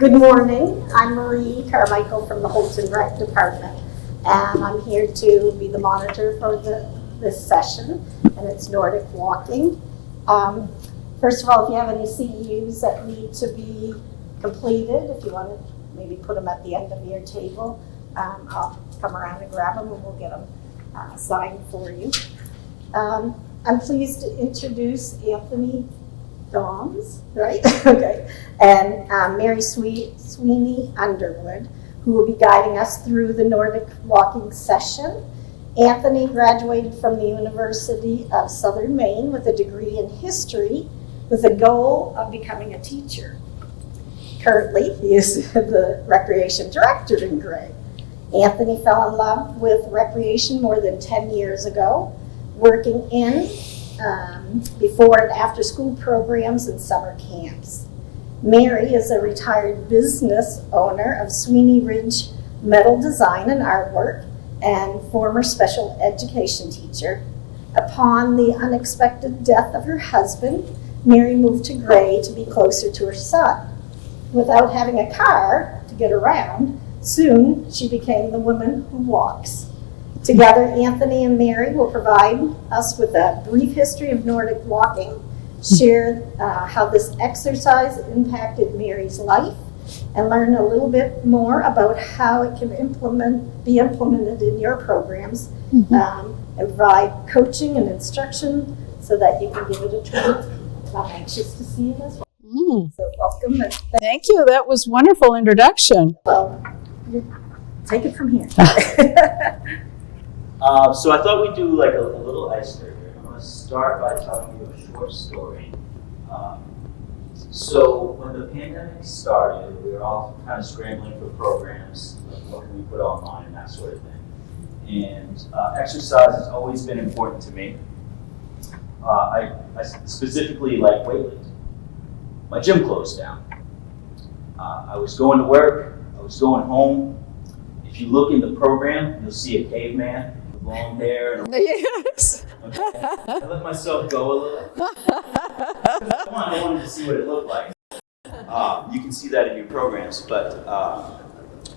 Good morning. I'm Marie Carmichael from the Holton Rec Department, and I'm here to be the monitor for this session, and it's Nordic walking. First of all, if you have any CEUs that need to be completed, if you want to maybe put them at the end of your table, I'll come around and grab them and we'll get them signed for you. I'm pleased to introduce Anthony Dahms, right? Okay. And Mary Sweeney Underwood, who will be guiding us through the Nordic walking session. Anthony graduated from the University of Southern Maine with a degree in history with the goal of becoming a teacher. Currently, he is the recreation director in Gray. Anthony fell in love with recreation more than 10 years ago, working in before and after school programs and summer camps. Mary is a retired business owner of Sweeney Ridge Metal Design and Artwork and former special education teacher. Upon the unexpected death of her husband, Mary moved to Gray to be closer to her son. Without having a car to get around, soon she became the woman who walks. Together, Anthony and Mary will provide us with a brief history of Nordic walking, share how this exercise impacted Mary's life, and learn a little bit more about how it can be implemented in your programs, and provide coaching and instruction so that you can give it a try. I'm anxious to see you as well. So welcome. And thank you. That was a wonderful introduction. Well, take it from here. So I thought we'd do like a little icebreaker. I'm going to start by telling you a short story. So when the pandemic started, we were all kind of scrambling for programs, like what can we put online and that sort of thing. And exercise has always been important to me. I specifically like weightlifting. My gym closed down. I was going to work, I was going home. If you look in the program, you'll see a caveman with long hair. And Yes. okay. I let myself go a little. Come on, I wanted to see what it looked like. You can see that in your programs. But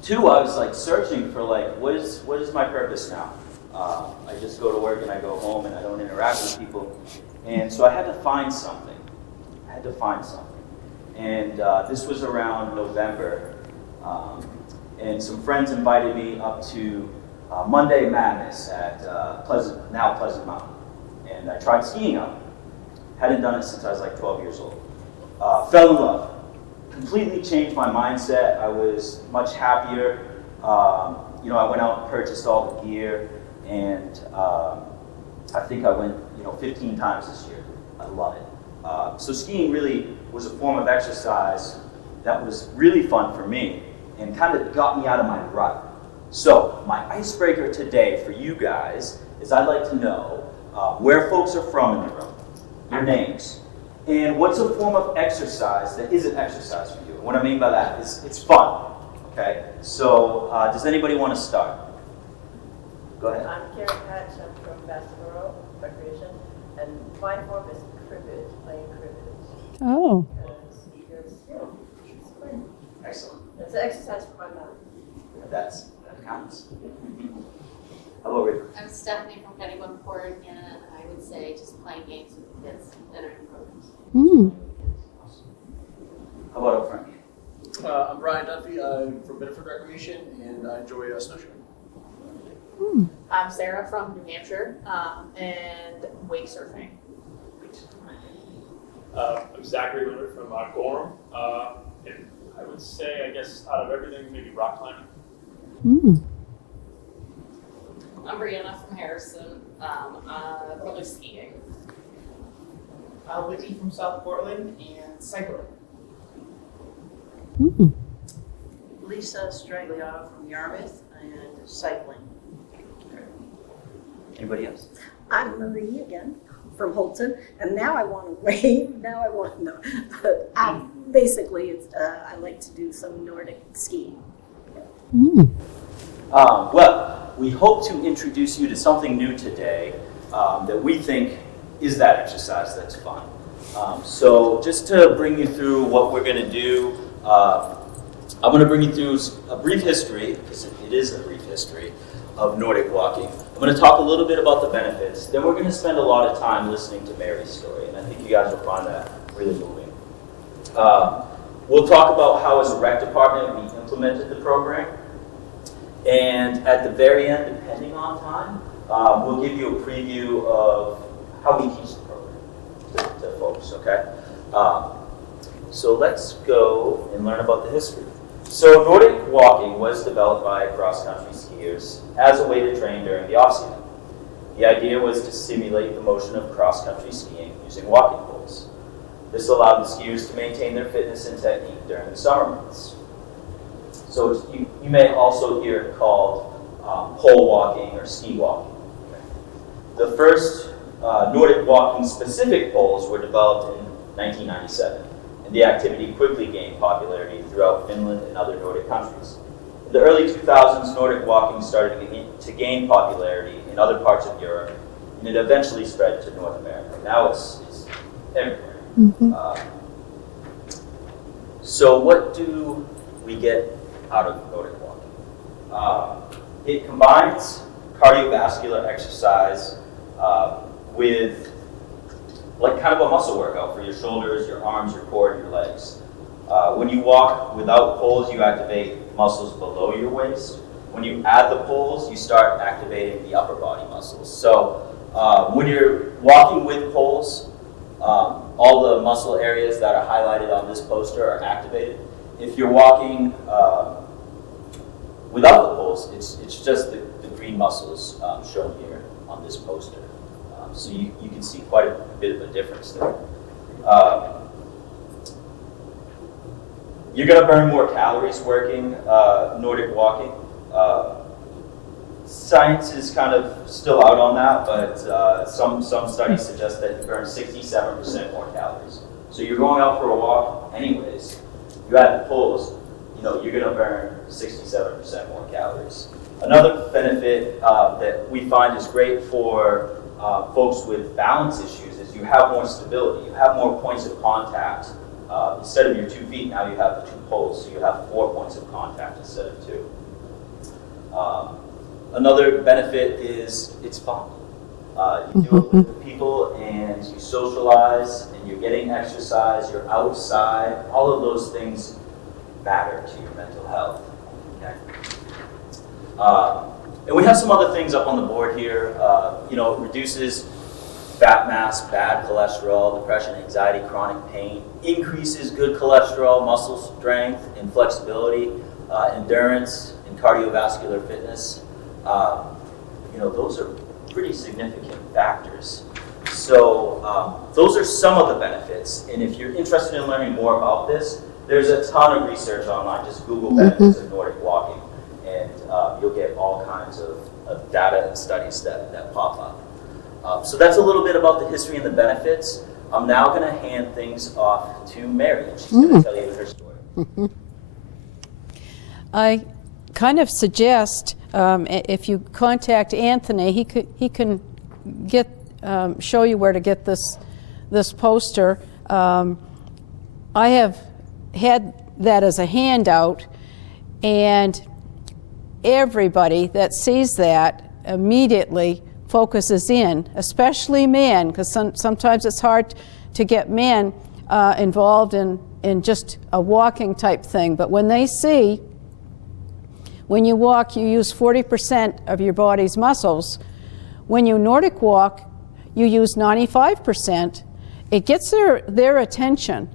two, I was like searching for like, what is my purpose now? I just go to work and I go home and I don't interact with people. And so I had to find something. And this was around November. And some friends invited me up to Monday Madness at Pleasant Mountain. And I tried skiing up. Hadn't done it since I was like 12 years old. Fell in love. Completely changed my mindset. I was much happier. I went out and purchased all the gear. And I think I went 15 times this year. I love it. So skiing really was a form of exercise that was really fun for me and kind of got me out of my rut. So my icebreaker today for you guys is I'd like to know where folks are from in the room, your names, and what's a form of exercise that isn't exercise for you. And what I mean by that is it's fun, okay? So does anybody want to start? Go ahead. I'm Karen Patch, I'm from Bassboro Recreation, and my form is cribbage, playing cribbage. Oh. Excellent. It's an exercise for my mouth. That counts. How about Rick? I'm Stephanie from Kennebunkport, and I would say just playing games with the kids that are in programs. How about up front? I'm Brian Dunphy. I'm from Bedford Recreation, and I enjoy snowshoeing. I'm Sarah from New Hampshire, and wake surfing. I'm Zachary Leonard from Gorham, and I would say, I guess, out of everything, maybe rock climbing. I'm Brianna from Harrison, probably skiing. Whitney from South Portland, and cycling. Lisa Stragliano from Yarmouth, and cycling. Anybody else? I'm Marie again from Holton, and now I want to wave. But basically, it's I like to do some Nordic skiing. Well, we hope to introduce you to something new today that we think is that exercise that's fun. So just to bring you through what we're going to do, I'm going to bring you through a brief history, because it is a brief history, of Nordic walking. I'm going to talk a little bit about the benefits. Then we're going to spend a lot of time listening to Mary's story, and I think you guys will find that really moving. We'll talk about how, as a rec department, we implemented the program. And at the very end, depending on time, we'll give you a preview of how we teach the program to folks, okay? So let's go and learn about the history. So Nordic walking was developed by cross-country skiers as a way to train during the off-season. The idea was to simulate the motion of cross-country skiing using walking poles. This allowed the skiers to maintain their fitness and technique during the summer months. So you may also hear it called pole walking or ski walking. Okay. The first Nordic walking specific poles were developed in 1997, and the activity quickly gained popularity throughout Finland and other Nordic countries. In the early 2000s, Nordic walking started to gain popularity in other parts of Europe, and it eventually spread to North America. Now it's everywhere. Mm-hmm. So what do we get out of Nordic walking? It combines cardiovascular exercise with like kind of a muscle workout for your shoulders, your arms, your core, and your legs. When you walk without poles, you activate muscles below your waist. When you add the poles, you start activating the upper body muscles. So when you're walking with poles, all the muscle areas that are highlighted on this poster are activated. If you're walking without the poles, it's just the green muscles shown here on this poster. So you can see quite a bit of a difference there. You're going to burn more calories working Nordic walking. Science is kind of still out on that, but some studies suggest that you burn 67% more calories. So you're going out for a walk anyways. You add the poles, you're going to burn 67% more calories. Another benefit that we find is great for folks with balance issues is you have more stability. You have more points of contact. Instead of your 2 feet, now you have the 2 poles, so you have 4 points of contact instead of 2. Another benefit is it's fun. You do it with people and you socialize and you're getting exercise, you're outside. All of those things matter to your mental health. Okay? And we have some other things up on the board here. It reduces fat mass, bad cholesterol, depression, anxiety, chronic pain, increases good cholesterol, muscle strength and flexibility, endurance, and cardiovascular fitness. Those are pretty significant factors. So those are some of the benefits. And if you're interested in learning more about this, there's a ton of research online. Just Google benefits of Nordic walking, and you'll get all kinds of data and studies that pop up. So that's a little bit about the history and the benefits. I'm now going to hand things off to Mary, and she's going to tell you her story. I kind of suggest if you contact Anthony, he can show you where to get this poster. I have had that as a handout, and everybody that sees that immediately focuses in, especially men, because sometimes it's hard to get men involved in just a walking type thing. But when they see, when you walk, you use 40% of your body's muscles. When you Nordic walk, you use 95%. It gets their attention.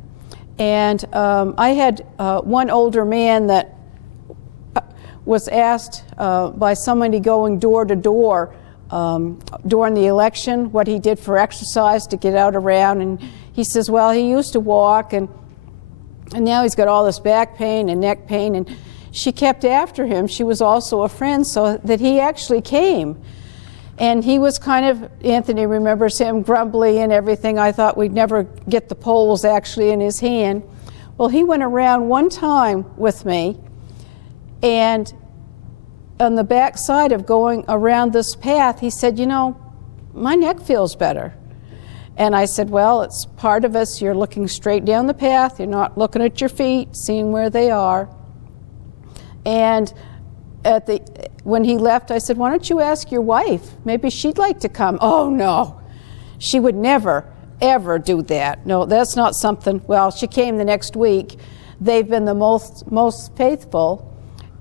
And I had one older man that was asked by somebody going door to door during the election what he did for exercise to get out around, and he says, well, he used to walk, and now he's got all this back pain and neck pain. And she kept after him. She was also a friend, so that he actually came. And he was kind of, Anthony remembers him, grumbly and everything. I thought we'd never get the poles actually in his hand. Well, he went around one time with me, and on the back side of going around this path, he said, my neck feels better. And I said, well, it's part of us. You're looking straight down the path. You're not looking at your feet, seeing where they are. And when he left, I said, why don't you ask your wife? Maybe she'd like to come. Oh, no. She would never, ever do that. No, that's not something. Well, she came the next week. They've been the most faithful,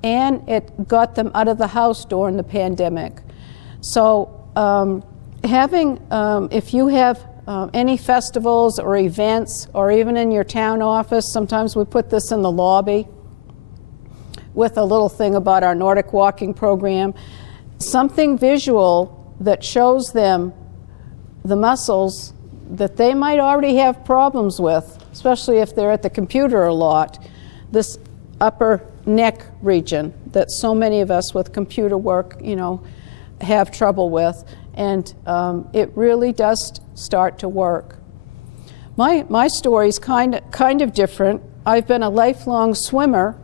and it got them out of the house during the pandemic. So if you have any festivals or events, or even in your town office, sometimes we put this in the lobby with a little thing about our Nordic walking program, something visual that shows them the muscles that they might already have problems with, especially if they're at the computer a lot, this upper neck region that so many of us with computer work, have trouble with, and it really does start to work. My story is kind of different. I've been a lifelong swimmer.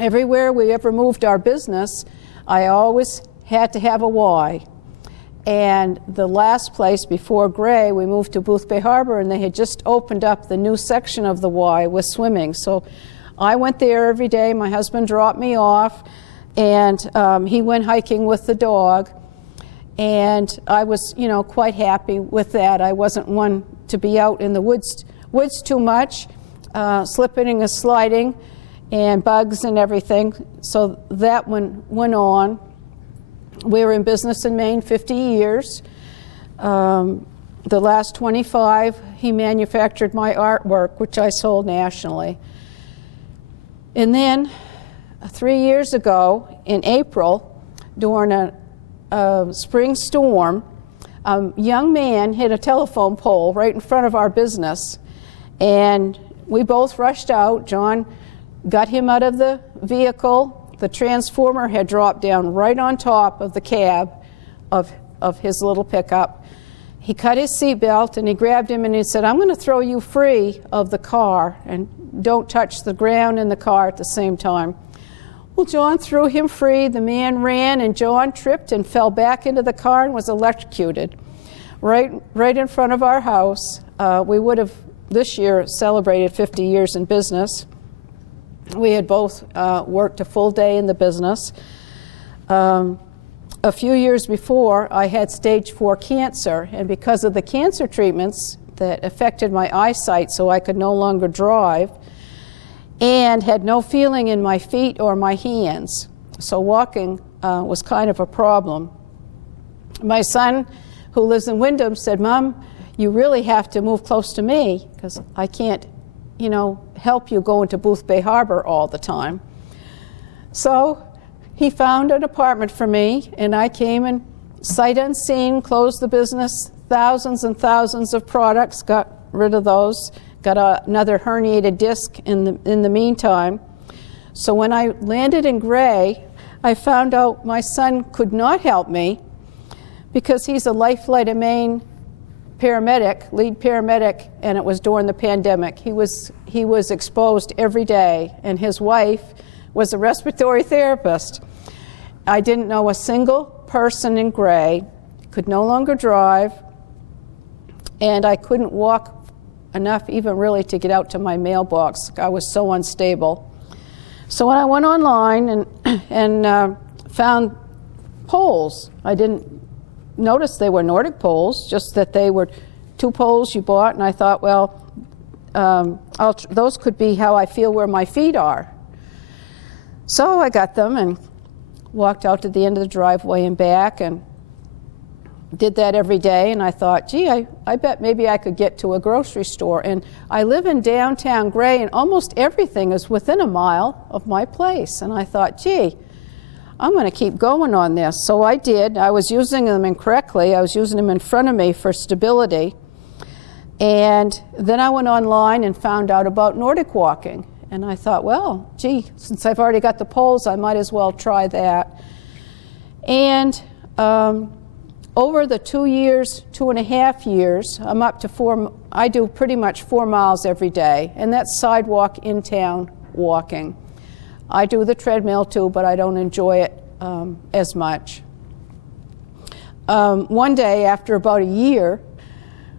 Everywhere we ever moved our business, I always had to have a Y. And the last place before Gray, we moved to Booth Bay Harbor, and they had just opened up the new section of the Y with swimming. So I went there every day. My husband dropped me off, and he went hiking with the dog. And I was, quite happy with that. I wasn't one to be out in the woods too much, slipping and sliding, and bugs and everything. So that one went on. We were in business in Maine 50 years. The last 25, he manufactured my artwork, which I sold nationally. And then 3 years ago, in April, during a spring storm, a young man hit a telephone pole right in front of our business. And we both rushed out. John got him out of the vehicle. The transformer had dropped down right on top of the cab of his little pickup. He cut his seatbelt and he grabbed him and he said, I'm going to throw you free of the car and don't touch the ground and the car at the same time. Well, John threw him free. The man ran and John tripped and fell back into the car and was electrocuted right in front of our house. We would have this year celebrated 50 years in business. We had both worked a full day in the business. A few years before, I had stage 4 cancer, and because of the cancer treatments that affected my eyesight so I could no longer drive, and had no feeling in my feet or my hands. So walking was kind of a problem. My son, who lives in Wyndham, said, Mom, you really have to move close to me because I can't help you go into Booth Bay Harbor all the time. So he found an apartment for me, and I came and sight unseen, closed the business, thousands and thousands of products, got rid of those, got another herniated disc in the meantime. So when I landed in Gray, I found out my son could not help me because he's a Life-Flight of Maine paramedic, lead paramedic, and it was during the pandemic. He was exposed every day, and his wife was a respiratory therapist. I didn't know a single person in Gray, could no longer drive, and I couldn't walk enough even really to get out to my mailbox. I was so unstable. So when I went online and found poles, I didn't notice they were Nordic poles, just that they were 2 poles you bought, and I thought, well, those could be how I feel where my feet are. So I got them and walked out to the end of the driveway and back and did that every day, and I thought, gee, I bet maybe I could get to a grocery store. And I live in downtown Gray, and almost everything is within a mile of my place. And I thought, gee, I'm going to keep going on this. So I did. I was using them incorrectly. I was using them in front of me for stability. And then I went online and found out about Nordic walking. And I thought, well, gee, since I've already got the poles, I might as well try that. And over the 2.5 years, I'm up to I do pretty much 4 miles every day, and that's sidewalk in-town walking. I do the treadmill too, but I don't enjoy it as much. One day, after about a year,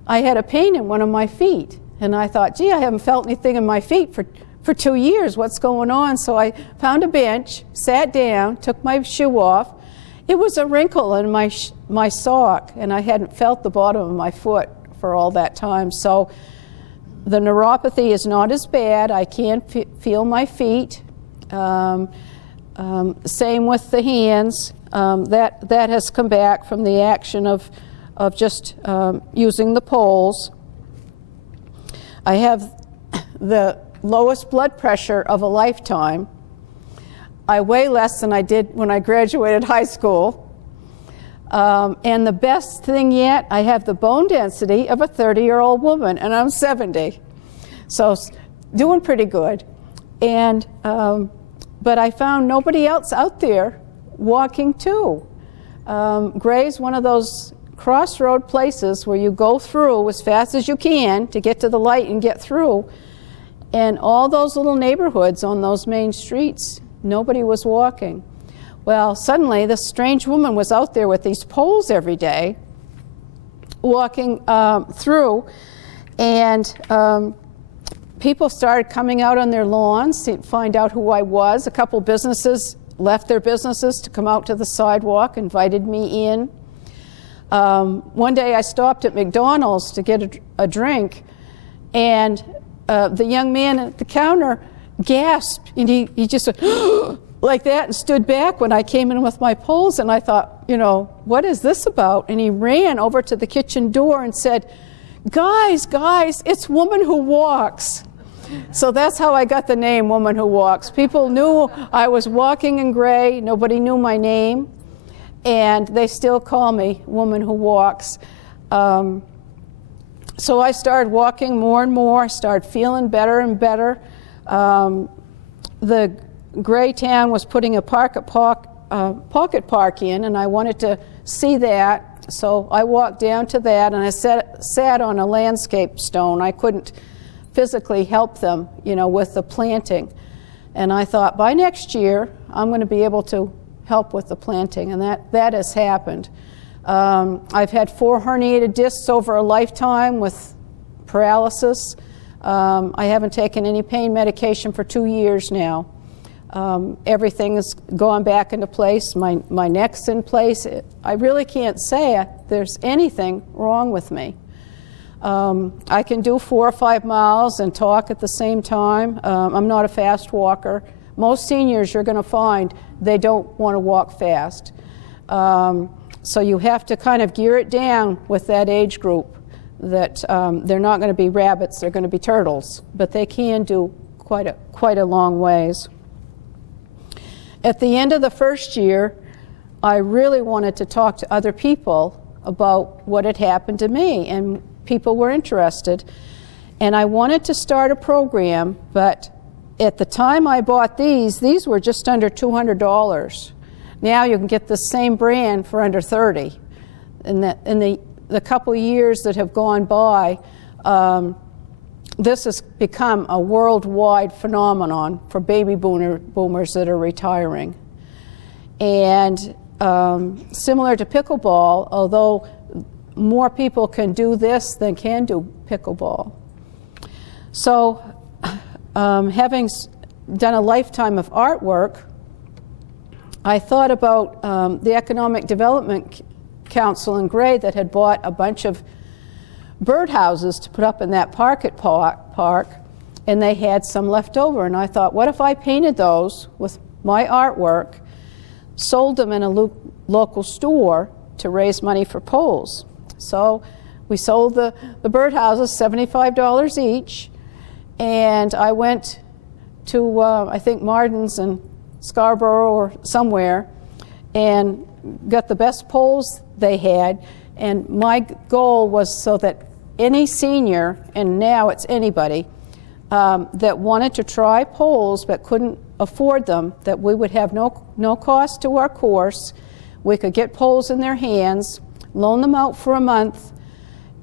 I had a pain in one of my feet. And I thought, gee, I haven't felt anything in my feet for 2 years. What's going on? So I found a bench, sat down, took my shoe off. It was a wrinkle in my sock, and I hadn't felt the bottom of my foot for all that time. So the neuropathy is not as bad. I can feel my feet. Same with the hands. That has come back from the action of just using the poles. I have the lowest blood pressure of a lifetime. I weigh less than I did when I graduated high school. And the best thing yet, I have the bone density of a 30-year-old woman, and I'm 70. So doing pretty good. And but I found nobody else out there walking too. Gray's one of those crossroad places where you go through as fast as you can to get to the light and get through. And all those little neighborhoods on those main streets, nobody was walking. Well, suddenly this strange woman was out there with these poles every day, walking through, and people started coming out on their lawns to find out who I was. A couple businesses left their businesses to come out to the sidewalk, invited me in. One day I stopped at McDonald's to get a drink, and the young man at the counter gasped, and he just went, like that, and stood back when I came in with my poles, and I thought, you know, what is this about? And he ran over to the kitchen door and said, guys, it's Woman Who Walks. So that's how I got the name Woman Who Walks. People knew I was walking in Gray. Nobody knew my name, and they still call me Woman Who Walks. So I started walking more and more, started feeling better and better. The Gray town was putting a pocket park in, and I wanted to see that. So I walked down to that, and I sat on a landscape stone. I couldn't physically help them, you know, with the planting. And I thought, by next year, I'm going to be able to help with the planting, and that has happened. I've had 4 herniated discs over a lifetime with paralysis. I haven't taken any pain medication for 2 years now. Everything has gone back into place. My neck's in place. I really can't say there's anything wrong with me. I can do 4 or 5 miles and talk at the same time. I'm not a fast walker. Most seniors you're going to find they don't want to walk fast. So you have to kind of gear it down with that age group, that they're not going to be rabbits, they're going to be turtles, but they can do quite a long ways. At the end of the first year, I really wanted to talk to other people about what had happened to me, and people were interested. And I wanted to start a program, but at the time I bought these were just under $200. Now you can get the same brand for under $30. In the couple years that have gone by, this has become a worldwide phenomenon for baby boomers that are retiring. And similar to pickleball, although more people can do this than can do pickleball. So having done a lifetime of artwork, I thought about the Economic Development Council in Gray that had bought a bunch of birdhouses to put up in that park, and they had some left over. And I thought, what if I painted those with my artwork, sold them in a local store to raise money for poles? So we sold the birdhouses, $75 each, and I went to, I think, Martin's in Scarborough or somewhere, and got the best poles they had. And my goal was so that any senior, and now it's anybody, that wanted to try poles but couldn't afford them, that we would have no cost to our course. We could get poles in their hands, loan them out for a month.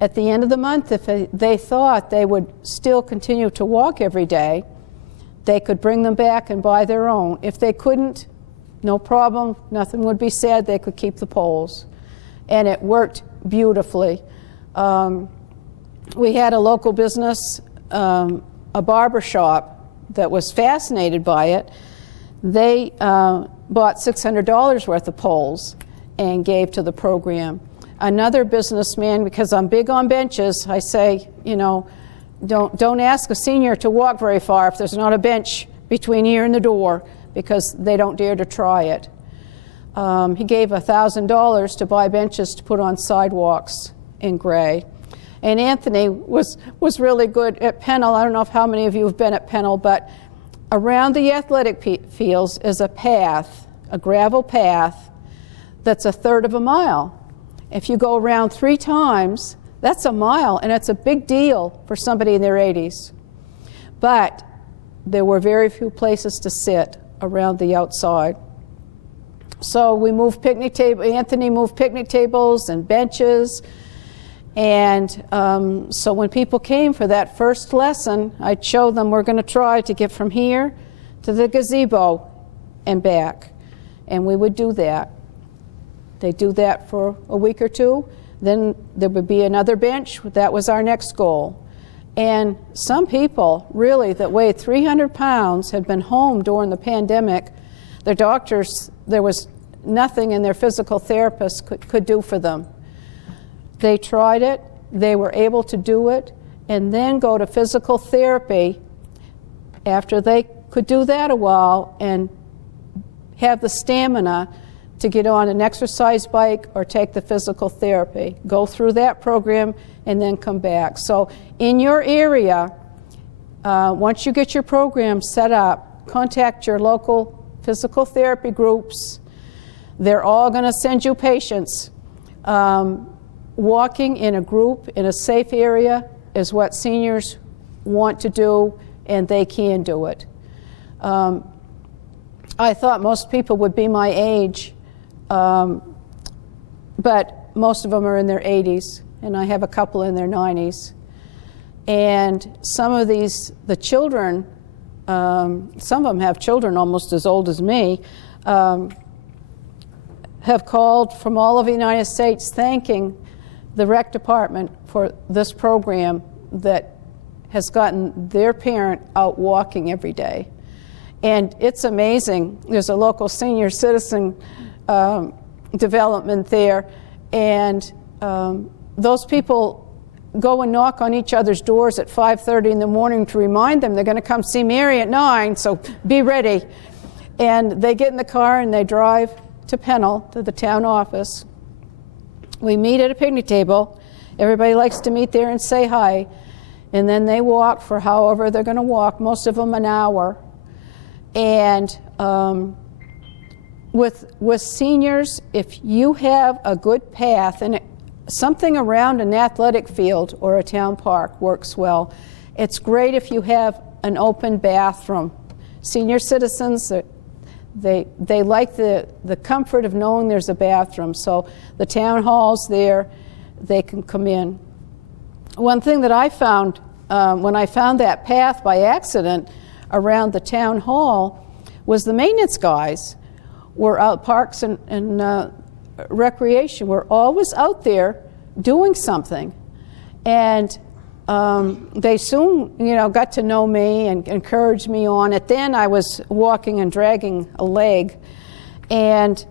At the end of the month, if they thought they would still continue to walk every day, they could bring them back and buy their own. If they couldn't, no problem, nothing would be said, they could keep the poles. And it worked beautifully. we had a local business, a barber shop, that was fascinated by it. They bought $600 worth of poles and gave to the program. Another businessman, because I'm big on benches, I say, you know, don't ask a senior to walk very far if there's not a bench between here and the door, because they don't dare to try it. He gave $1,000 to buy benches to put on sidewalks in Gray. And Anthony was really good at Pennell. I don't know if how many of you have been at Pennell, but around the athletic fields is a path, a gravel path, that's a third of a mile. If you go around 3 times, that's a mile, and it's a big deal for somebody in their 80s. But there were very few places to sit around the outside. So we moved Anthony moved picnic tables and benches. And so when people came for that first lesson, I'd show them we're going to try to get from here to the gazebo and back. And we would do that. They'd do that for a week or two. Then there would be another bench. That was our next goal. And some people, really, that weighed 300 pounds had been home during the pandemic. Their doctors, there was nothing in their physical therapist could do for them. They tried it, they were able to do it, and then go to physical therapy after they could do that a while and have the stamina to get on an exercise bike or take the physical therapy. Go through that program and then come back. So in your area, once you get your program set up, contact your local physical therapy groups. They're all going to send you patients. Walking in a group in a safe area is what seniors want to do, and they can do it. I thought most people would be my age, but most of them are in their 80s, and I have a couple in their 90s. And some of the children, some of them have children almost as old as me, have called from all over the United States thanking the rec department for this program that has gotten their parent out walking every day. And it's amazing. There's a local senior citizen development there, and those people go and knock on each other's doors at 5:30 in the morning to remind them they're going to come see Mary at 9, so be ready. And they get in the car and they drive to Pennell, to the town office. We meet at a picnic table. Everybody likes to meet there and say hi. And then they walk for however they're going to walk, most of them an hour. And with seniors, if you have a good path, and something around an athletic field or a town park works well. It's great if you have an open bathroom. Senior citizens, they like the comfort of knowing there's a bathroom. So the town hall's there, they can come in. One thing that I found when I found that path by accident around the town hall was the maintenance guys were out, parks and recreation, were always out there doing something. And they soon, got to know me and encouraged me on it. Then I was walking and dragging a leg, and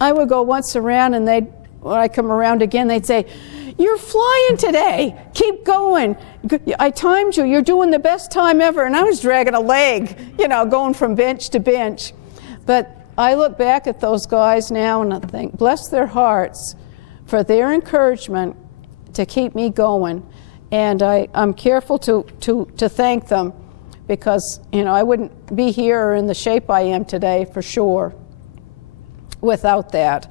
I would go once around, and when I come around again, they'd say, "You're flying today. Keep going. I timed you. You're doing the best time ever." And I was dragging a leg, going from bench to bench. But I look back at those guys now and I think, bless their hearts for their encouragement to keep me going. And I'm careful to thank them, because I wouldn't be here or in the shape I am today for sure without that.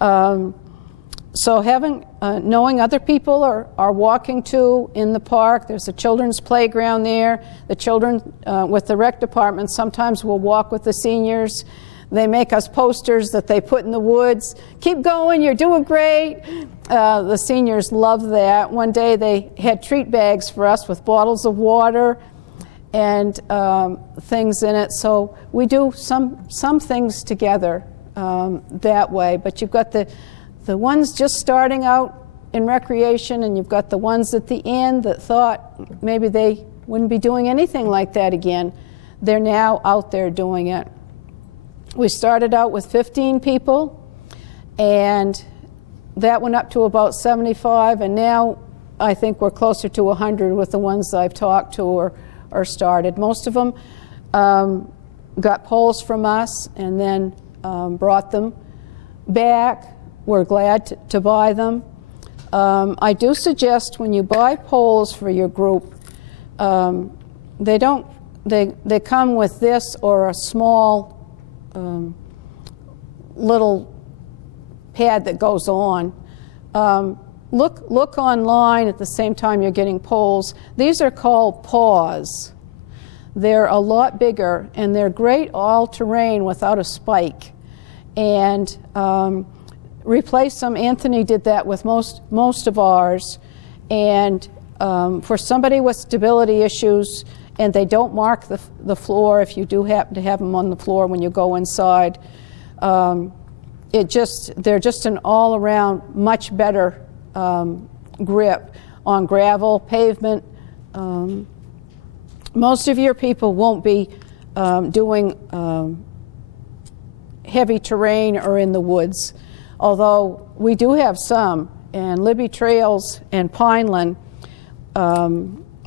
So knowing other people are walking too in the park. There's a children's playground there. The children with the rec department sometimes will walk with the seniors. They make us posters that they put in the woods. Keep going, you're doing great. The seniors love that. One day they had treat bags for us with bottles of water and things in it. So we do some things together that way. But you've got the ones just starting out in recreation, and you've got the ones at the end that thought maybe they wouldn't be doing anything like that again. They're now out there doing it. We started out with 15 people, and that went up to about 75, and now I think we're closer to 100 with the ones I've talked to or started. Most of them got poles from us and then brought them back. We're glad to buy them. I do suggest when you buy poles for your group, they come with this or a small little pad that goes on. Look online at the same time you're getting poles. These are called paws. They're a lot bigger, and they're great all-terrain without a spike. And replace them. Anthony did that with most of ours. And for somebody with stability issues, and they don't mark the floor if you do happen to have them on the floor when you go inside, they're just an all-around much better grip on gravel, pavement. Most of your people won't be doing heavy terrain or in the woods, although we do have some. And Libby Trails and Pineland,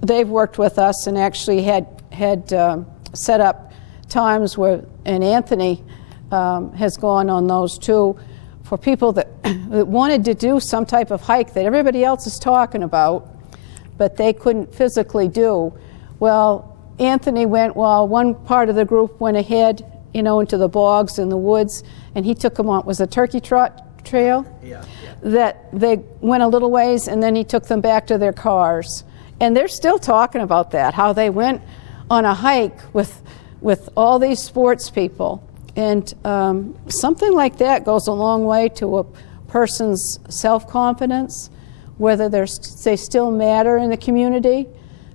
they've worked with us and actually had set up times where, and Anthony has gone on those too, for people that wanted to do some type of hike that everybody else is talking about, but they couldn't physically do. Well, Anthony went, well, one part of the group went ahead, into the bogs and the woods, and he took them on, was a turkey trot trail? Yeah. That they went a little ways, and then he took them back to their cars. And they're still talking about that, how they went on a hike with all these sports people. And something like that goes a long way to a person's self-confidence, whether they still matter in the community,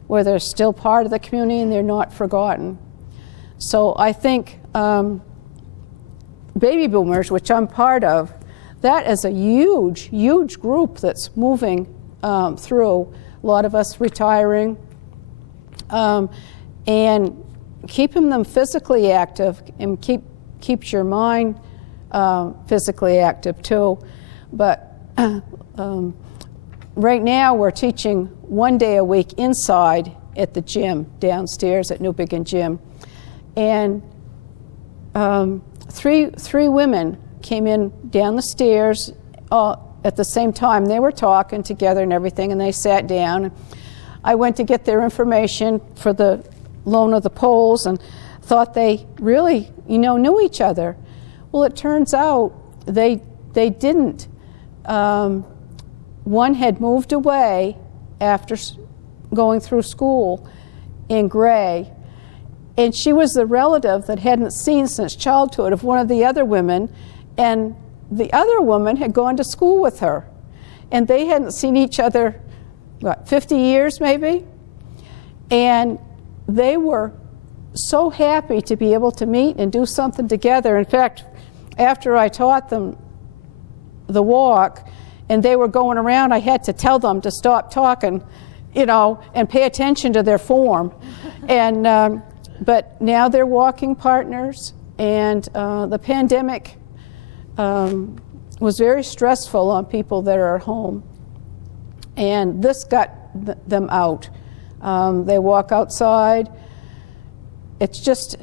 whether they're still part of the community and they're not forgotten. So I think baby boomers, which I'm part of, that is a huge, huge group that's moving through. A lot of us retiring, and keeping them physically active and keeps your mind physically active too. But right now we're teaching 1 day a week inside at the gym downstairs at Newbigin Gym, and three women came in down the stairs at the same time. They were talking together and everything, and they sat down. I went to get their information for the loan of the poles and thought they really, knew each other. Well, it turns out they didn't. One had moved away after going through school in Gray, and she was the relative that hadn't seen since childhood of one of the other women, and the other woman had gone to school with her, and they hadn't seen each other, 50 years maybe? And they were so happy to be able to meet and do something together. In fact, after I taught them the walk and they were going around, I had to tell them to stop talking, and pay attention to their form. And but now they're walking partners, and the pandemic was very stressful on people that are at home, and this got them out. They walk outside. It's just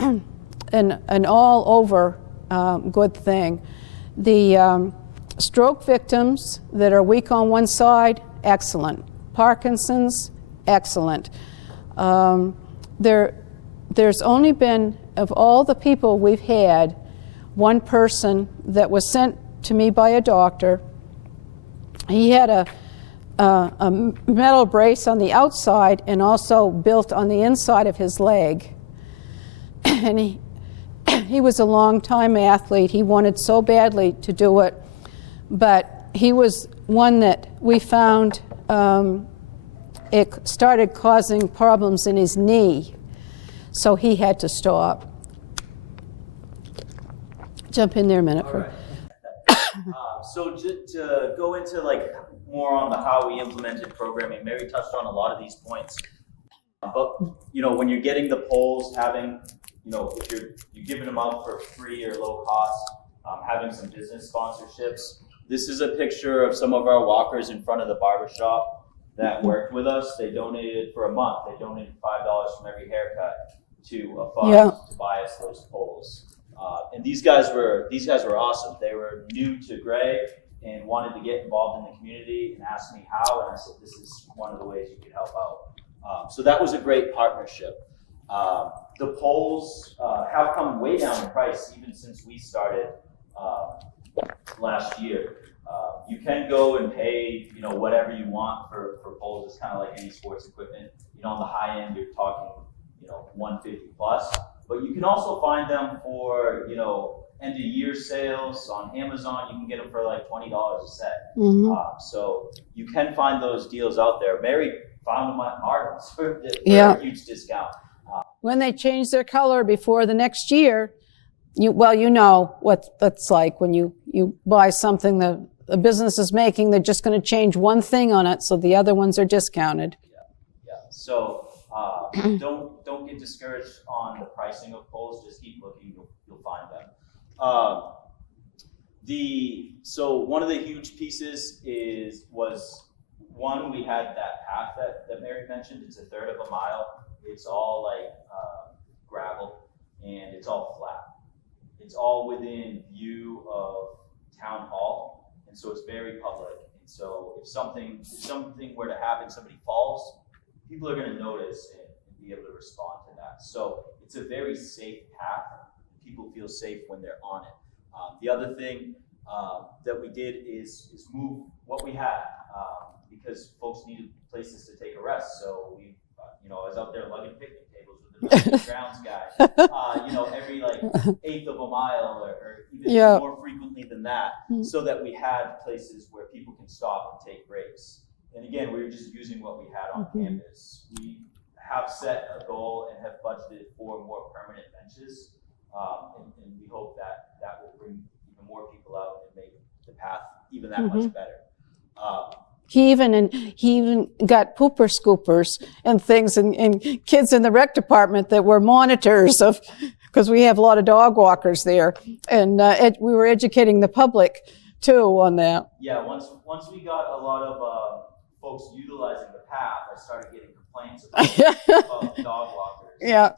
an all over good thing. The stroke victims that are weak on one side, excellent. Parkinson's, excellent. There's only been, of all the people we've had, one person that was sent to me by a doctor. He had a metal brace on the outside and also built on the inside of his leg. And he was a long-time athlete. He wanted so badly to do it, but he was one that we found it started causing problems in his knee, so he had to stop. Jump in there a minute. All right. So to go into like more on the how we implemented programming, Mary touched on a lot of these points. But when you're getting the polls, having if you're giving them out for free or low cost, having some business sponsorships. This is a picture of some of our walkers in front of the barbershop that worked with us. They donated for a month. They donated $5 from every haircut to a fund to buy us those poles. And these guys were awesome. They were new to Gray and wanted to get involved in the community and asked me how. And I said, this is one of the ways you could help out. So that was a great partnership. The poles have come way down in price even since we started last year. You can go and pay, whatever you want for poles. It's kind of like any sports equipment. On the high end, you're talking, $150 plus. But you can also find them for, end of year sales on Amazon. You can get them for like $20 a set. So you can find those deals out there. Mary found them at Martin's for a huge discount. When they change their color before the next year, you know what that's like when you buy something that a business is making. They're just going to change one thing on it, so the other ones are discounted. Yeah. So don't get discouraged on the pricing of poles. Just keep looking. You'll find them. So one of the huge pieces was one, we had that path that Mary mentioned. It's a third of a mile. It's all like gravel, and it's all flat. It's all within view of Town Hall, and so it's very public. And so if something were to happen, somebody falls, people are going to notice and be able to respond to that. So it's a very safe path. People feel safe when they're on it. The other thing that we did is move what we had because folks needed places to take a rest. So we, I was out there lugging picnic tables with the grounds guy. Every like eighth of a mile or even more frequently than that, so that we had places where people can stop and take breaks. And again, we were just using what we had on campus. We have set a goal and have budgeted for more permanent benches, and we hope that will bring even more people out and make the path even that much better. He even got pooper scoopers and things, and kids in the rec department that were monitors of, because we have a lot of dog walkers there, and we were educating the public too on that. Yeah, once we got a lot of folks utilizing the path, I started getting complaints about dog walkers. Yeah,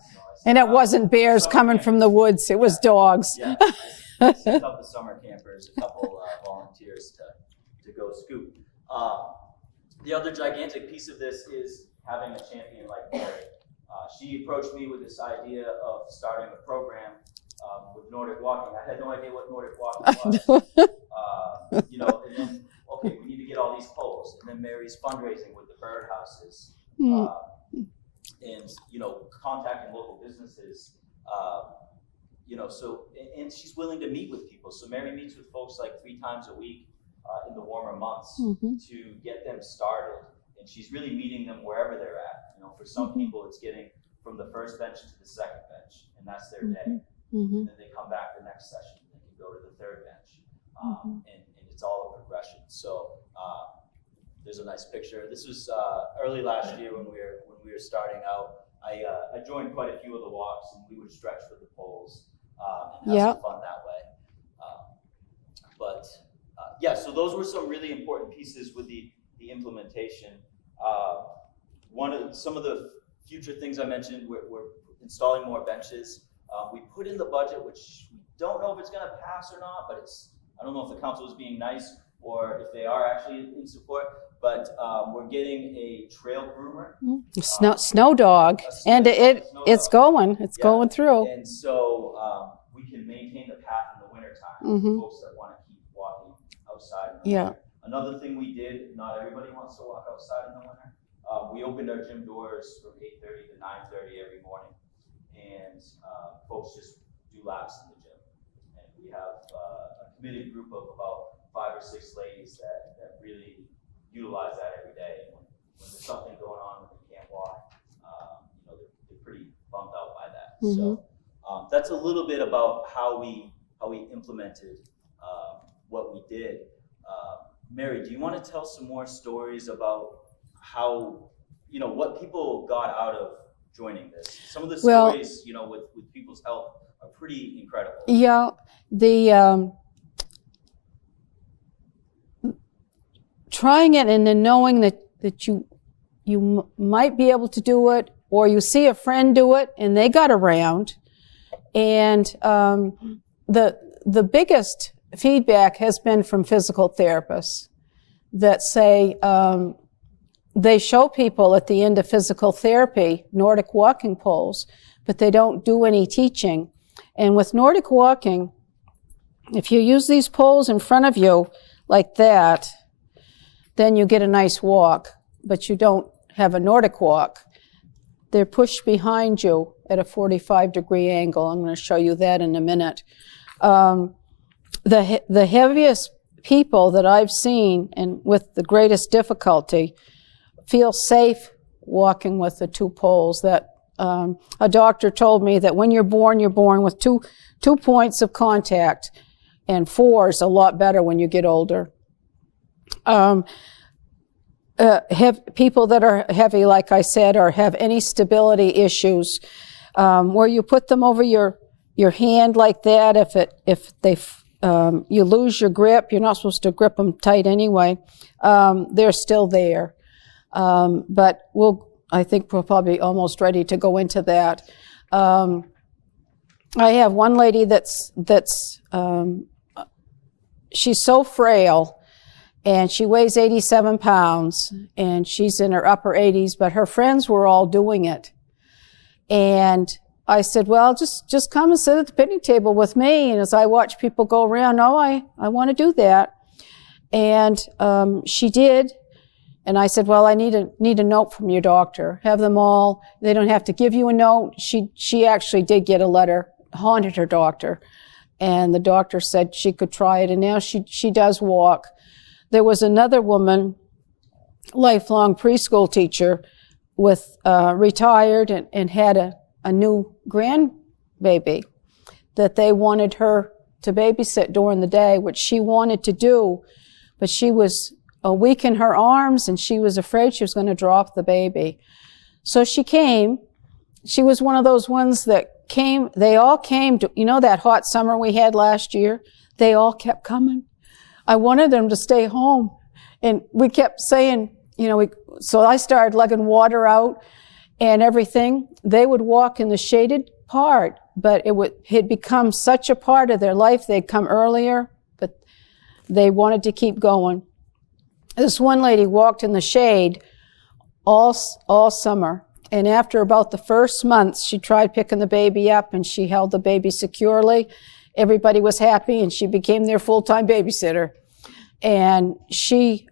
and it wasn't bears coming from the woods; it was dogs. Yeah, I sent out the summer campers, a couple volunteers to go scoop. The other gigantic piece of this is having a champion like Mary. She approached me with this idea of starting a program with Nordic walking. I had no idea what Nordic walking was. And then, okay, we need to get all these poles. And then Mary's fundraising with the birdhouses. And, contacting local businesses. And she's willing to meet with people. So Mary meets with folks like 3 times a week in the warmer months to get them started. And she's really meeting them wherever they're at. For some people, it's getting from the first bench to the second bench, and that's their day. And then they come back the next session and they can go to the third bench. And it's all a progression. So there's a nice picture. This was early last year when we were starting out. I joined quite a few of the walks, and we would stretch with the poles and have some fun that way. So those were some really important pieces with the implementation. Some of the future things I mentioned, we're installing more benches. We put in the budget, which we don't know if it's going to pass or not, but I don't know if the council is being nice or if they are actually in support, but we're getting a trail groomer. Snow dog, and it's going through. And so we can maintain the path in the wintertime for folks that want to keep walking outside in the winter. Another thing we did, not everybody wants to walk outside in the winter. We opened our gym doors from 8:30 to 9:30 every morning, and folks just do laps in the gym. And we have a committed group of about 5 or 6 ladies that really utilize that every day. And when there's something going on when they can't walk, they're pretty bummed out by that. So that's a little bit about how we implemented what we did. Mary, do you want to tell some more stories about how, what people got out of joining this? Some of the stories, with people's help are pretty incredible. Yeah, the trying it and then knowing that you might be able to do it, or you see a friend do it and they got around, and the biggest feedback has been from physical therapists that say they show people at the end of physical therapy Nordic walking poles, but they don't do any teaching. And with Nordic walking, if you use these poles in front of you like that, then you get a nice walk, but you don't have a Nordic walk. They're pushed behind you at a 45-degree angle. I'm going to show you that in a minute. The heaviest people that I've seen, and with the greatest difficulty, feel safe walking with the two poles. That a doctor told me that when you're born with two points of contact, and 4 is a lot better when you get older. People that are heavy, like I said, or have any stability issues, where you put them over your hand like that, you lose your grip, you're not supposed to grip them tight anyway, they're still there. But I think we're probably almost ready to go into that. I have one lady that's she's so frail, and she weighs 87 pounds, and she's in her upper 80s, but her friends were all doing it. And I said, well, just come and sit at the picnic table with me. And as I watch people go around, I want to do that. And she did. And I said, well, I need a note from your doctor. Have them all. They don't have to give you a note. She actually did get a letter, haunted her doctor. And the doctor said she could try it. And now she does walk. There was another woman, lifelong preschool teacher, retired and had a new grandbaby that they wanted her to babysit during the day, which she wanted to do, but she was weak in her arms and she was afraid she was going to drop the baby. So she came. She was one of those ones that came. They all came to, that hot summer we had last year? They all kept coming. I wanted them to stay home. And we kept saying, so I started lugging water out and everything. They would walk in the shaded part, but it had become such a part of their life. They'd come earlier, but they wanted to keep going. This one lady walked in the shade all summer. And after about the first month, she tried picking the baby up and she held the baby securely. Everybody was happy and she became their full-time babysitter. And she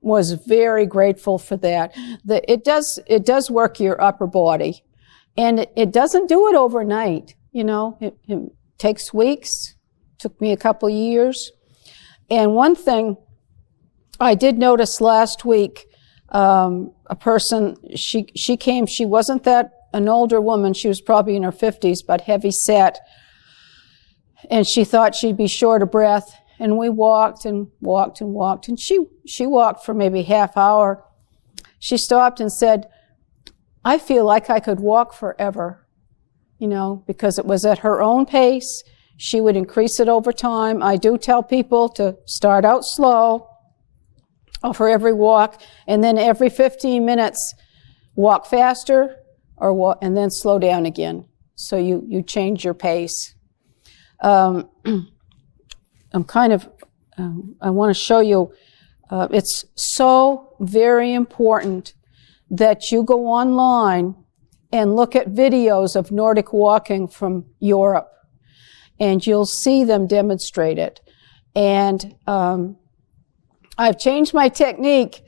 was very grateful for that. It does work your upper body. And it doesn't do it overnight. It takes weeks. Took me a couple years. And one thing I did notice last week, a person, she came, she wasn't an older woman, she was probably in her 50s, but heavy set. And she thought she'd be short of breath. And we walked and walked and walked. And she walked for maybe half hour. She stopped and said, I feel like I could walk forever, because it was at her own pace. She would increase it over time. I do tell people to start out slow for every walk, and then every 15 minutes, walk faster and then slow down again. So you change your pace. I want to show you, it's so very important that you go online and look at videos of Nordic walking from Europe, and you'll see them demonstrate it. And I've changed my technique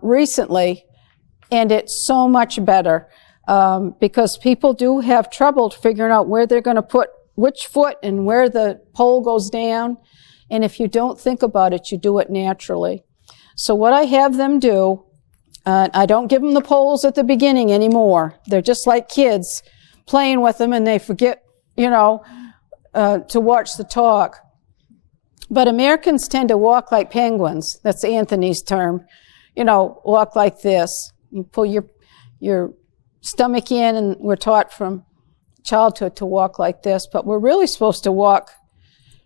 recently, and it's so much better because people do have trouble figuring out where they're going to put which foot and where the pole goes down. And if you don't think about it, you do it naturally. So what I have them do, I don't give them the poles at the beginning anymore. They're just like kids playing with them and they forget, to watch the talk. But Americans tend to walk like penguins. That's Anthony's term. You know, walk like this. You pull your stomach in, and we're taught from childhood to walk like this, but we're really supposed to walk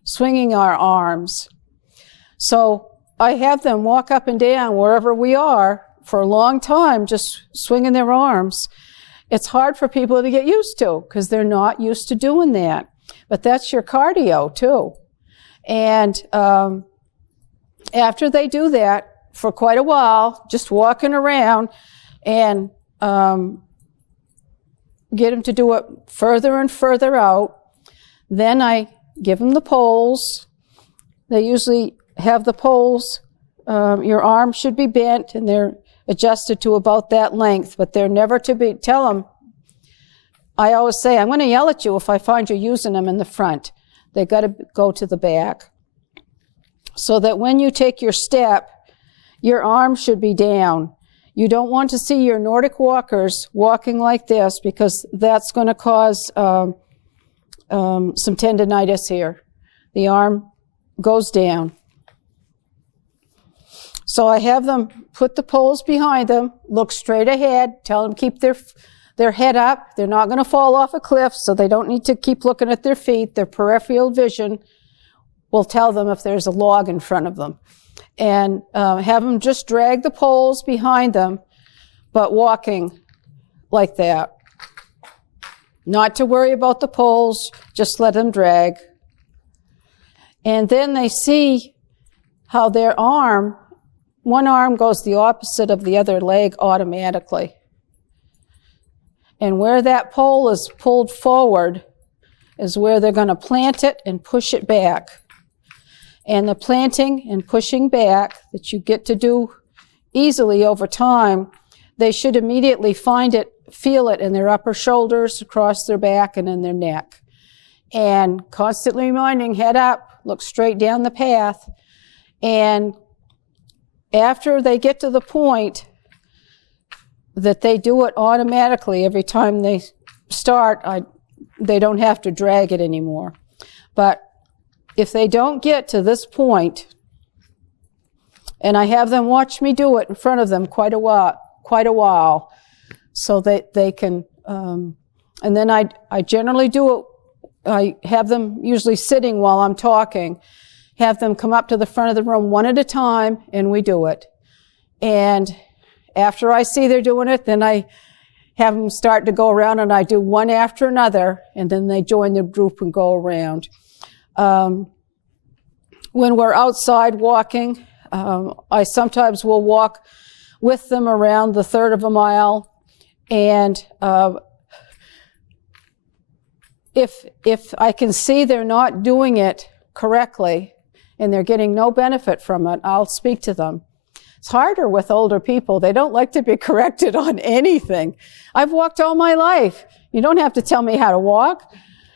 swinging our arms. So I have them walk up and down wherever we are for a long time, just swinging their arms. It's hard for people to get used to because they're not used to doing that. But that's your cardio too. And after they do that for quite a while, just walking around, and get them to do it further and further out, then I give them the poles. They usually have the poles. Your arm should be bent, and they're adjusted to about that length, but they're never to be, tell them, I always say, I'm going to yell at you if I find you using them in the front. They got to go to the back. So that when you take your step, your arm should be down. You don't want to see your Nordic walkers walking like this, because that's going to cause some tendinitis here. The arm goes down. So I have them put the poles behind them, look straight ahead, tell them keep their head up. They're not going to fall off a cliff, so they don't need to keep looking at their feet. Their peripheral vision will tell them if there's a log in front of them. And have them just drag the poles behind them, but walking like that. Not to worry about the poles, just let them drag. And then they see how their arm, one arm goes the opposite of the other leg automatically. And where that pole is pulled forward is where they're going to plant it and push it back. And the planting and pushing back that you get to do easily over time, they should immediately find it, feel it in their upper shoulders, across their back, and in their neck. And constantly reminding, head up, look straight down the path. And after they get to the point that they do it automatically every time they start, they don't have to drag it anymore. But if they don't get to this point, and I have them watch me do it in front of them quite a while, so that they can, and then I generally do it, I have them usually sitting while I'm talking, have them come up to the front of the room one at a time, and we do it. And after I see they're doing it, then I have them start to go around, and I do one after another, and then they join the group and go around. When we're outside walking, I sometimes will walk with them around the third of a mile, and if I can see they're not doing it correctly and they're getting no benefit from it, I'll speak to them. It's harder with older people. They don't like to be corrected on anything. I've walked all my life. You don't have to tell me how to walk.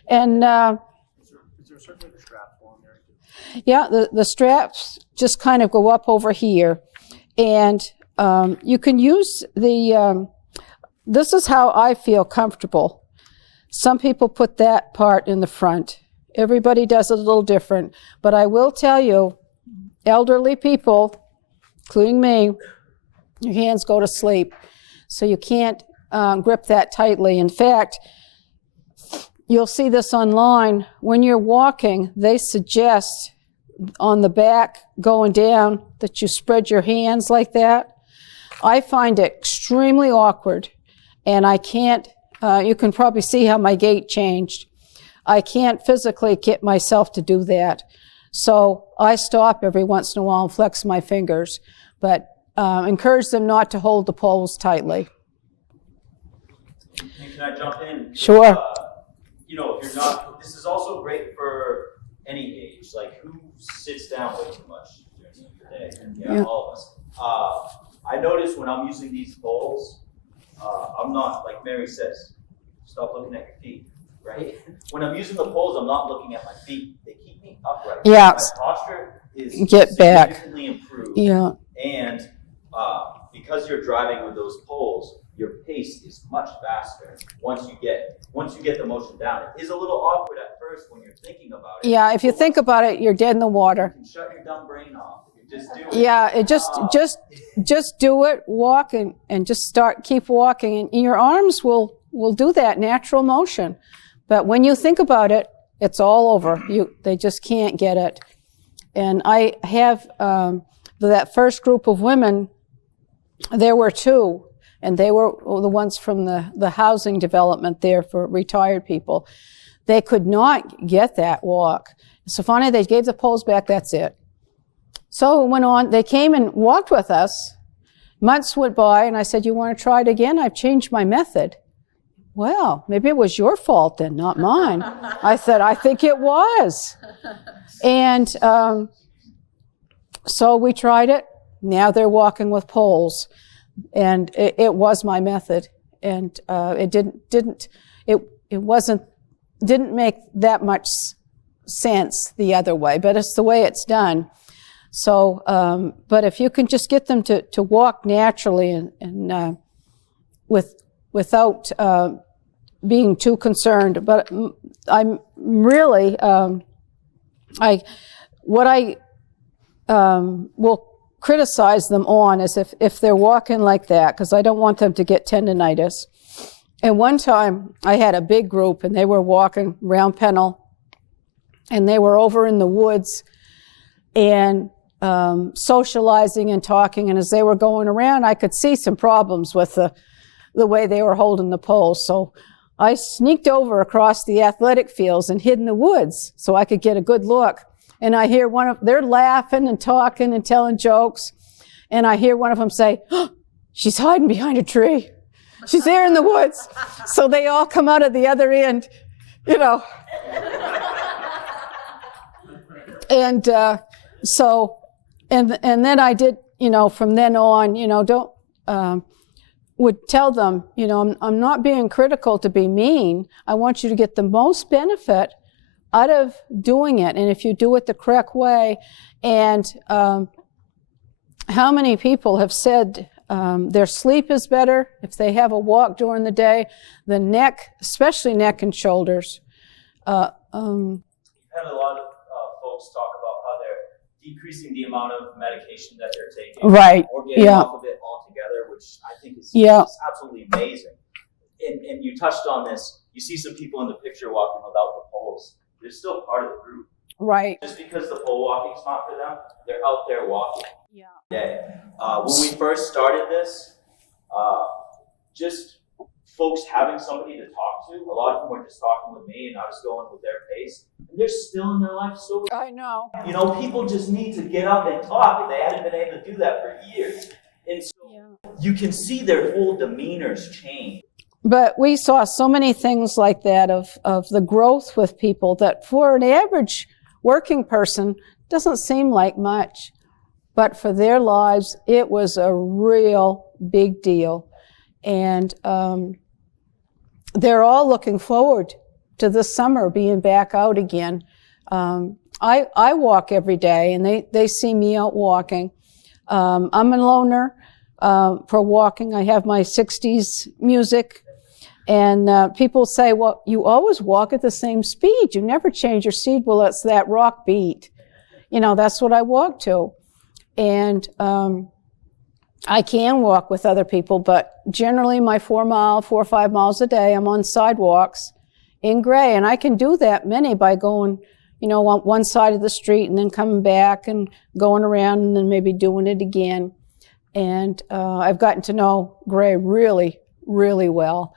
And Is there a certain strap on there? yeah, the straps just kind of go up over here. And you can use this is how I feel comfortable. Some people put that part in the front. Everybody does it a little different. But I will tell you, elderly people, including me, your hands go to sleep. So you can't grip that tightly. In fact, you'll see this online. When you're walking, they suggest on the back going down that you spread your hands like that. I find it extremely awkward, and I can't, you can probably see how my gait changed. I can't physically get myself to do that. So I stop every once in a while and flex my fingers, but encourage them not to hold the poles tightly. And can I jump in? Sure. You know, if you're not, this is also great for any age. Like, who sits down way too much during the day? Yeah, all of us. I notice when I'm using these poles, I'm not, like Mary says, stop looking at your feet, right? When I'm using the poles, I'm not looking at my feet. They keep me upright. Yeah. My posture is Get back. significantly improved. Yeah. And because you're driving with those poles, your pace is much faster once you get the motion down. It is a little awkward at first. first when you're thinking about it. Yeah, if you think about it, you're dead in the water. You can shut your dumb brain off. You just do it. Yeah, it just do it, walk and just keep walking, and your arms will do that natural motion. But when you think about it, it's all over. They just can't get it. And I have that first group of women, there were 2, and they were the ones from the housing development there for retired people. They could not get that walk. So finally they gave the poles back, that's it. So it went on, they came and walked with us. Months went by, and I said, you want to try it again? I've changed my method. Well, maybe it was your fault then, not mine. I said, I think it was. And so we tried it. Now they're walking with poles. And it was my method. And it didn't make that much sense the other way, but it's the way it's done. So, but if you can just get them to walk naturally and without being too concerned, but I'm really, what I will criticize them on is if they're walking like that, because I don't want them to get tendonitis. And one time I had a big group and they were walking around Pennell, and they were over in the woods and socializing and talking, and as they were going around, I could see some problems with the way they were holding the poles. So I sneaked over across the athletic fields and hid in the woods so I could get a good look. And I hear they're laughing and talking and telling jokes, and I hear one of them say, oh, she's hiding behind a tree. She's there in the woods. So they all come out of the other end, you know. And and then I did, you know, from then on, you know, would tell them, you know, I'm not being critical to be mean. I want you to get the most benefit out of doing it, and if you do it the correct way. And how many people have said their sleep is better if they have a walk during the day, the neck, especially neck and shoulders. I've had a lot of folks talk about how they're decreasing the amount of medication that they're taking, right, or getting yeah, off of it altogether, which I think is yeah, just absolutely amazing. And you touched on this. You see some people in the picture walking without the poles. They're still part of the group. right. Just because the pole walking's not for them, they're out there walking. Yeah. Day. When we first started this, just folks having somebody to talk to. A lot of them were just talking with me, and I was going with their pace. And they're still in their life story. I know. You know, people just need to get up and talk, and they hadn't been able to do that for years. And so you can see their whole demeanors change. But we saw so many things like that of the growth with people that for an average working person doesn't seem like much. But for their lives, it was a real big deal. And they're all looking forward to this summer being back out again. I walk every day, and they see me out walking. I'm a loner for walking. I have my 60s music. And people say, well, you always walk at the same speed. You never change your speed. Well, it's that rock beat. You know, that's what I walk to. And I can walk with other people, but generally my 4 or 5 miles a day, I'm on sidewalks in Gray. And I can do that many by going, you know, on one side of the street and then coming back and going around and then maybe doing it again. And I've gotten to know Gray really, really well.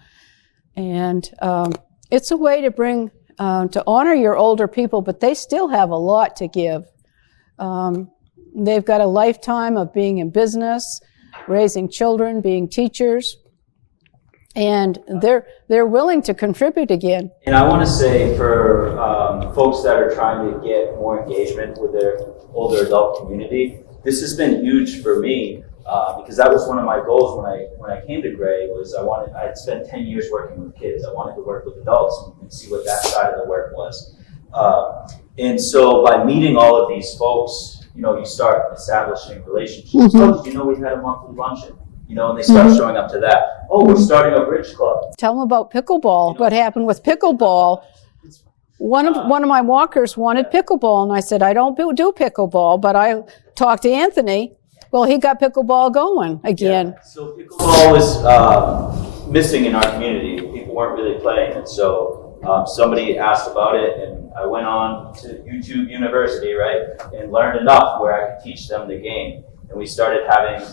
And it's a way to bring, to honor your older people, but they still have a lot to give. They've got a lifetime of being in business, raising children, being teachers, and they're willing to contribute again. And I want to say for folks that are trying to get more engagement with their older adult community, this has been huge for me. Because that was one of my goals when I came to Gray, was I had spent 10 years working with kids. I wanted to work with adults and see what that side of the work was. And so by meeting all of these folks, you know, you start establishing relationships. Mm-hmm. Oh, did you know we had a monthly luncheon? You know, and they start showing up to that. Oh, we're starting a bridge club. Tell them about pickleball, what happened with pickleball. one of my walkers wanted pickleball, and I said, I don't do pickleball, but I talked to Anthony. Well, he got pickleball going again. Yeah. So pickleball was missing in our community. People weren't really playing it. So somebody asked about it, and I went on to YouTube University, right, and learned enough where I could teach them the game. And we started having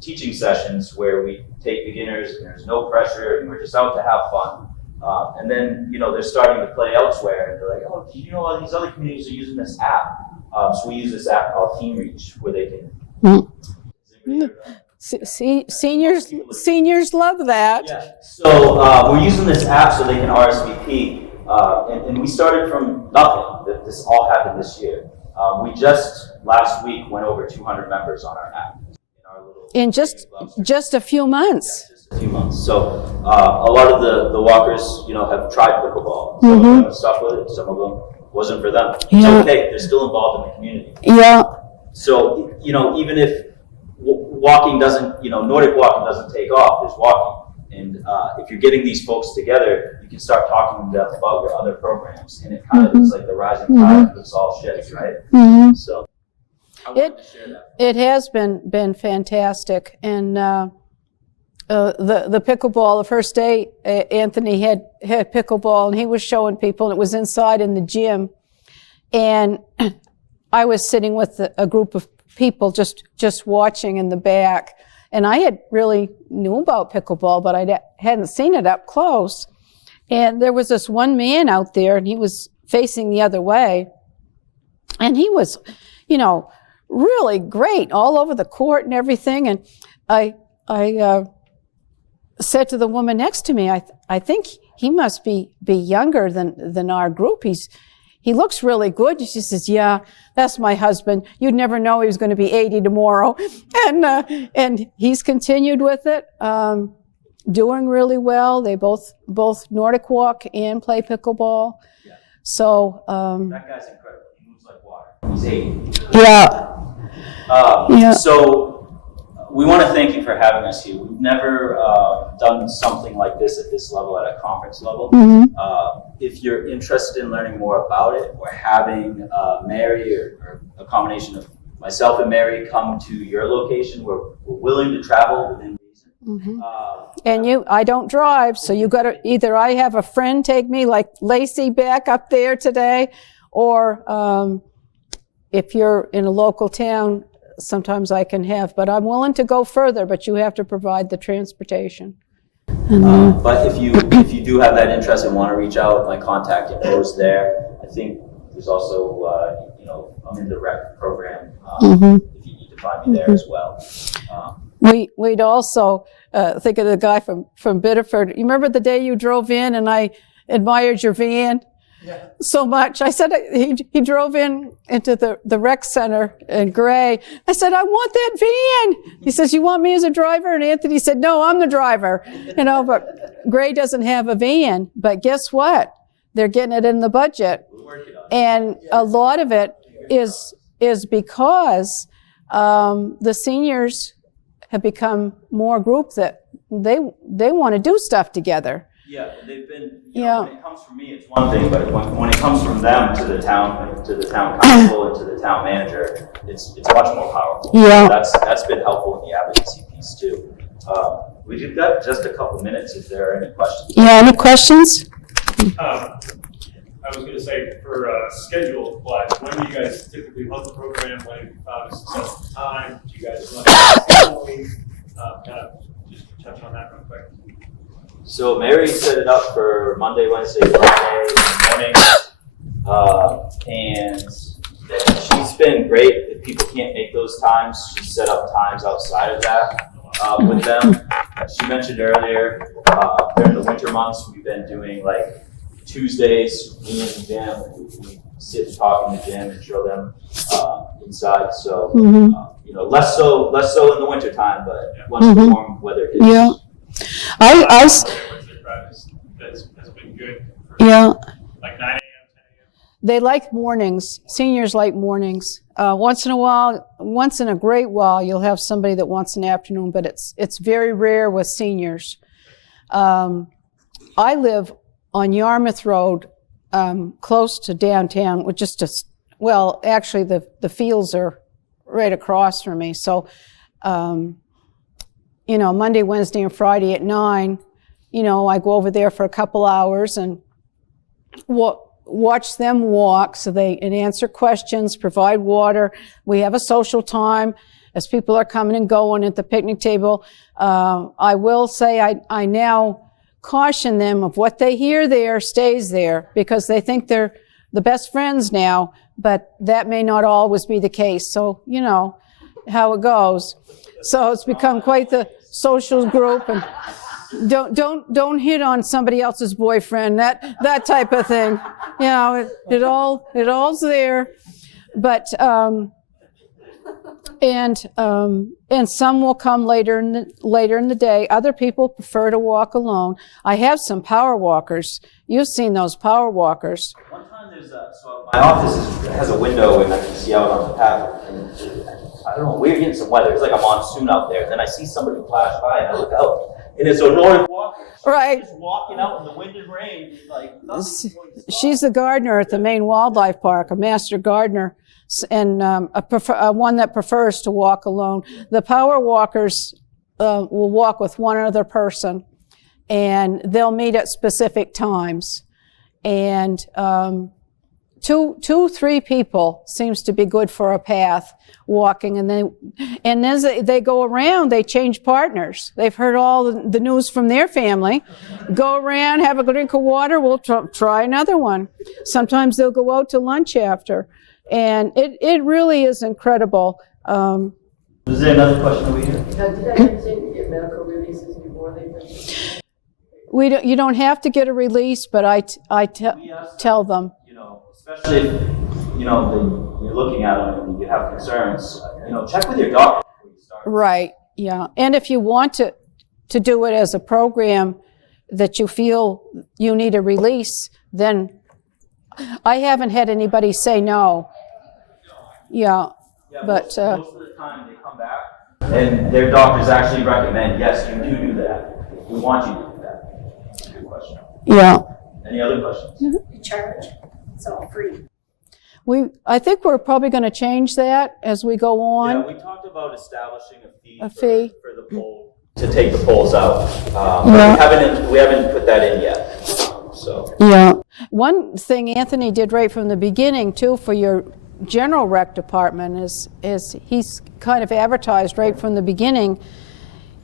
teaching sessions where we take beginners, and there's no pressure, and we're just out to have fun. And then, they're starting to play elsewhere, and they're like, oh, do you know all these other communities are using this app? So we use this app called Team Reach, where they can. Seniors love that. Yeah. So we're using this app so they can RSVP, and we started from nothing. This all happened this year. We just last week went over 200 members on our app. In just a few months. Yeah, just a few months. So a lot of the walkers, have tried pickleball. Some of them stuck with it. Some of them wasn't for them. It's okay. They're still involved in the community. Yeah. So even if walking doesn't, Nordic walking doesn't take off, there's walking. And if you're getting these folks together, you can start talking to them about your other programs, and it kind of is like the rising tide lifts all ships, right? So. It has been fantastic, and the pickleball. The first day, Anthony had pickleball, and he was showing people, and it was inside in the gym, and I was sitting with a group of people just watching in the back, and I had really knew about pickleball, but I hadn't seen it up close. And there was this one man out there, and he was facing the other way, and he was, really great all over the court and everything. And I said to the woman next to me, I think he must be younger than our group. He looks really good. She says, yeah, that's my husband. You'd never know he was going to be 80 tomorrow. And he's continued with it, doing really well. They both Nordic walk and play pickleball. Yeah. So that guy's incredible. He moves like water. He's 80. Yeah. So we want to thank you for having us here. We've never done something like this at this level, at a conference level. If you're interested in learning more about it, or having Mary or a combination of myself and Mary come to your location, we're willing to travel within reason. And I don't drive, so you got to either I have a friend take me, like Lacey back up there today, or if you're in a local town, sometimes I can have, but I'm willing to go further, but you have to provide the transportation. But if you do have that interest and want to reach out, my contact info is there. I think there's also, I'm in the rec program, if you need to find me there as well. We'd also think of the guy from Biddeford. You remember the day you drove in and I admired your van? Yeah. So much. I said, he drove into the rec center in Gray. I said, I want that van. He says, you want me as a driver? And Anthony said, no, I'm the driver. But Gray doesn't have a van. But guess what? They're getting it in the budget. And a lot of it is because the seniors have become more group that they want to do stuff together. Yeah, they've been, when it comes from me, it's one thing, but when it comes from them to the town council, and to the town manager, it's much more powerful. Yeah. That's been helpful in the advocacy piece too. We've got just a couple minutes if there are any questions. Yeah, any questions? I was going to say, for schedule, but when do you guys typically run the program? When have you found a successful time? Do you guys run it slowly? Kind of just touch on that real quick. So Mary set it up for Monday, Wednesday, Friday mornings, and she's been great. If people can't make those times, she set up times outside of that with them. She mentioned earlier, during the winter months, we've been doing like Tuesdays, me and the gym. We sit and talk in the gym and show them inside. So less so in the winter time, but once the warm weather hits. Yeah. That's been good. Yeah. Like 9 a.m., 10 a.m. They like mornings. Seniors like mornings. Once in a great while, you'll have somebody that wants an afternoon, but it's very rare with seniors. I live on Yarmouth Road, close to downtown, with just well, actually the fields are right across from me. So, Monday, Wednesday, and Friday at 9, I go over there for a couple hours and watch them walk and answer questions, provide water. We have a social time as people are coming and going at the picnic table. I will say I now caution them of what they hear there stays there, because they think they're the best friends now, but that may not always be the case. So, how it goes. So it's become quite the social group, and don't hit on somebody else's boyfriend, that type of thing. It all's there. But and some will come later in the day. Other people prefer to walk alone. I have some power walkers. You've seen those power walkers. One time so my office has a window and I can see out on the path. And I don't know, we're getting some weather. It's like a monsoon out there. And then I see somebody flash by and I look out. And it's a Nordic walker. Right. Just walking out in the wind and rain. Like, she's the gardener at the Maine Wildlife Park, a master gardener, and one that prefers to walk alone. The power walkers will walk with one other person, and they'll meet at specific times. And 3 people seems to be good for a path walking, and as they go around, they change partners. They've heard all the news from their family. Go around, have a drink of water, we'll try another one. Sometimes they'll go out to lunch after, and it really is incredible. Is there another question over here? Did I understand you get medical releases before they You don't have to get a release, but I tell them. Especially if, you're looking at them and you have concerns, check with your doctor before you start. Right, yeah. And if you want to do it as a program that you feel you need a release, then I haven't had anybody say no. Yeah, but... most of the time they come back and their doctors actually recommend, yes, you do that. We want you to do that. That's a good question. Yeah. Any other questions? We charge, it's all free. I think we're probably going to change that as we go on. Yeah, we talked about establishing A fee. for the poll, to take the polls out. Yeah. We haven't put that in yet. Yeah. One thing Anthony did right from the beginning, too, for your general rec department is he's kind of advertised right from the beginning,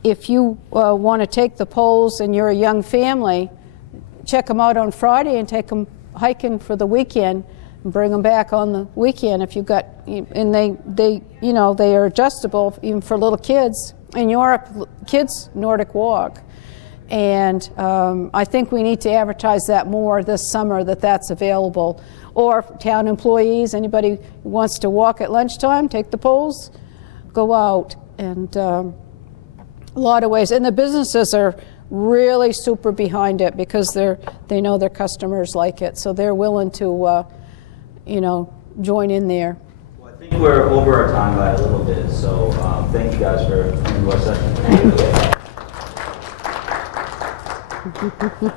if you want to take the polls and you're a young family, check them out on Friday and take them hiking for the weekend and bring them back on the weekend if you've got, and they are adjustable even for little kids. In Europe, kids Nordic walk. And I think we need to advertise that more this summer, that's available. Or town employees, anybody who wants to walk at lunchtime, take the poles, go out. And a lot of ways. And the businesses are really super behind it because they know their customers like it. So they're willing to, join in there. Well, I think we're over our time by a little bit. So thank you guys for coming to our session.